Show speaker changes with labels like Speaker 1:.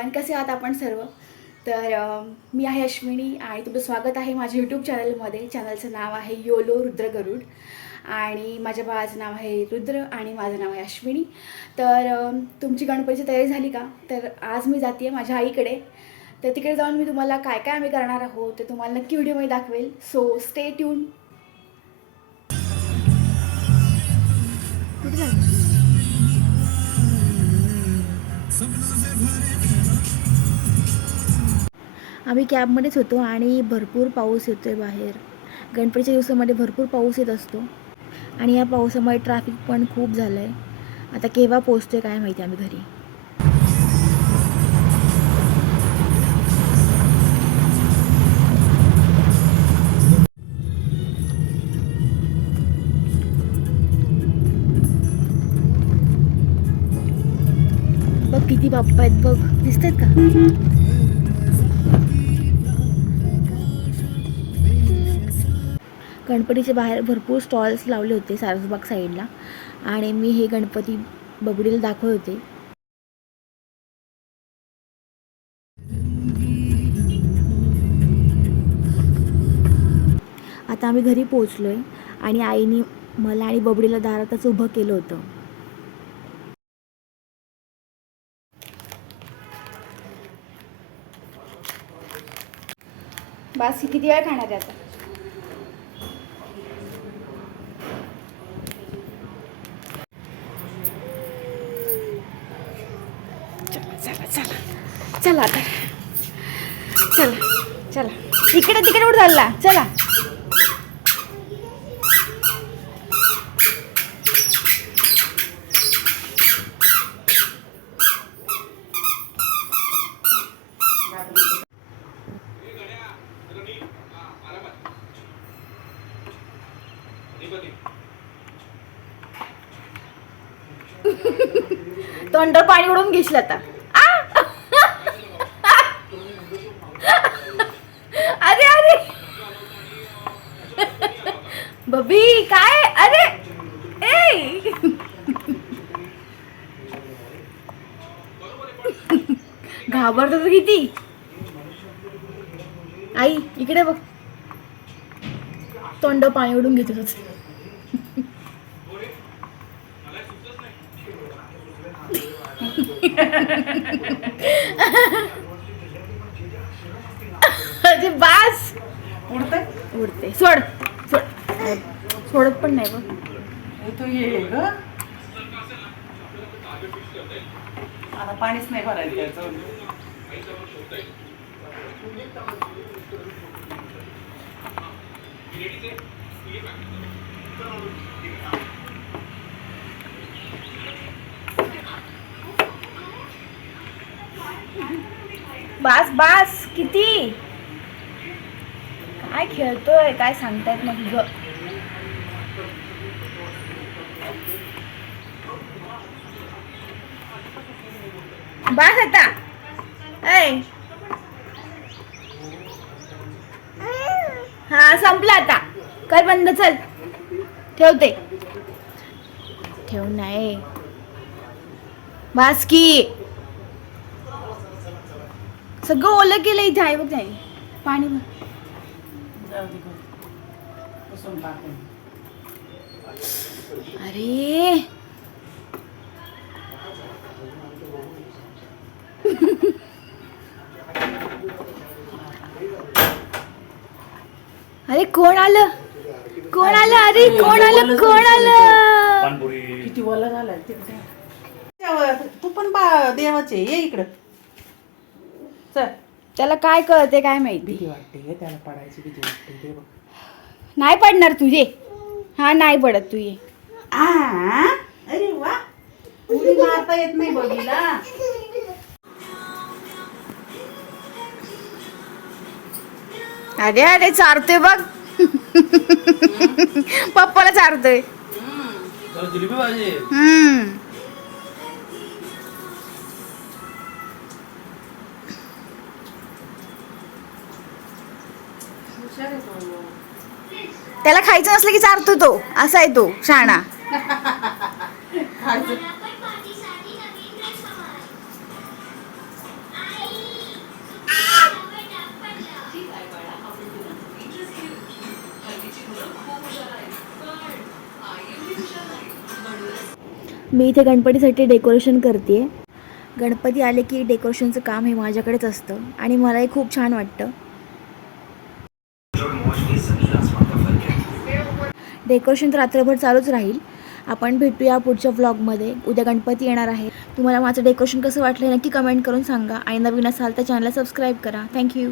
Speaker 1: भगवान कसे आहात आपण सर्व? तर मी आहे अश्विनी आणि तुमचं स्वागत आहे माझ्या यूट्यूब चॅनलमध्ये चॅनलचं नाव आहे योलो रुद्र गरुड आणि माझ्या बाळाचं नाव आहे रुद्र आणि माझं नाव आहे अश्विनी. तर तुमची गणपतीची तयारी झाली का? तर आज मी जाते आहे माझ्या आईकडे. तर तिकडे जाऊन मी तुम्हाला काय काय आम्ही करणार आहोत ते तुम्हाला नक्की व्हिडिओमध्ये दाखवेल. सो स्टे ट्यून कुठे आम्ही कॅबमध्येच होतो आणि भरपूर पाऊस येतो आहे बाहेर. गणपतीच्या दिवसामध्ये भरपूर पाऊस येत असतो. आणि या पावसामुळे ट्रॅफिक पण खूप झालं आहे आता केव्हा पोचतो आहे काय माहिती आम्ही घरी. किती बाप्पा आहेत बघ. दिसतात का? गणपतीच्या बाहेर भरपूर स्टॉल्स लावले होते सारसबाग साईडला. आणि मी हे गणपती बबडीला दाखवत होते. आता आम्ही घरी पोचलो आहे आणि आईने मला आणि बबडीला दारातच उभं केलं होतं. बास किती वेळ खाणार आहे आता? चला चला चला. चला आता. चला चला. इकडे तिकडे उठ चालला. चला. तोंडावर पाणी उडून घेशील आता. अरे अरे. बबी काय? अरे ए घाबरतो तर किती? आई इकडे बघ. तोंड पाणी उडून घेतो तुझं. बास.
Speaker 2: उडतंय
Speaker 1: उडते. सोड. सोड. सोडत पण नाही बघ.
Speaker 2: तू ये ग. आता पाणीच नाही भरायचं त्याचं
Speaker 1: बास बास किती? काय खेळतोय? काय सांगतायत मग तुझं बास आता. ऐ. हा संपला आता. कर बंद चल. ठेवते. ठेव नाही. बास की. सगळं ओलं केलं इथे आहे बघ त्याने पाणी. अरे. अरे कोण आलं? कोण आलं? अरे कोण आलं? कोण आलं?
Speaker 2: किती तिकडे. तेव्हा तू पण बा देवाचे ये इकडं. चल.
Speaker 1: त्याला काय कळते काय माहिती?
Speaker 2: भीती वाटते त्याला पडायची भीती वाटते बघ.
Speaker 1: नाही पडणार तुझे. हा नाही पडत तू ये
Speaker 2: आ, अरे वा. उडी मारता येत नाही बघीला.
Speaker 1: अरे अरे चारतोय बघ. पप्पाला चारतोय. हम्म. त्याला खायचं असलं की चारतो तो. असा आहे तो शाणा
Speaker 3: मी इथे गणपतीसाठी डेकोरेशन करते. गणपती आले की डेकोरेशनचं काम हे माझ्याकडेच असतं आणि मलाही खूप छान वाटतं. डेकोरेशन तर रात्रभर चालूच राहील. आपण भेटूया पुढच्या व्लॉगमध्ये उद्या गणपती येणार आहे. तुम्हाला माझं डेकोरेशन कसं वाटलं नक्की कमेंट करून सांगा. आणि नवीन असाल तर चॅनलला सबस्क्राईब करा. थँक्यू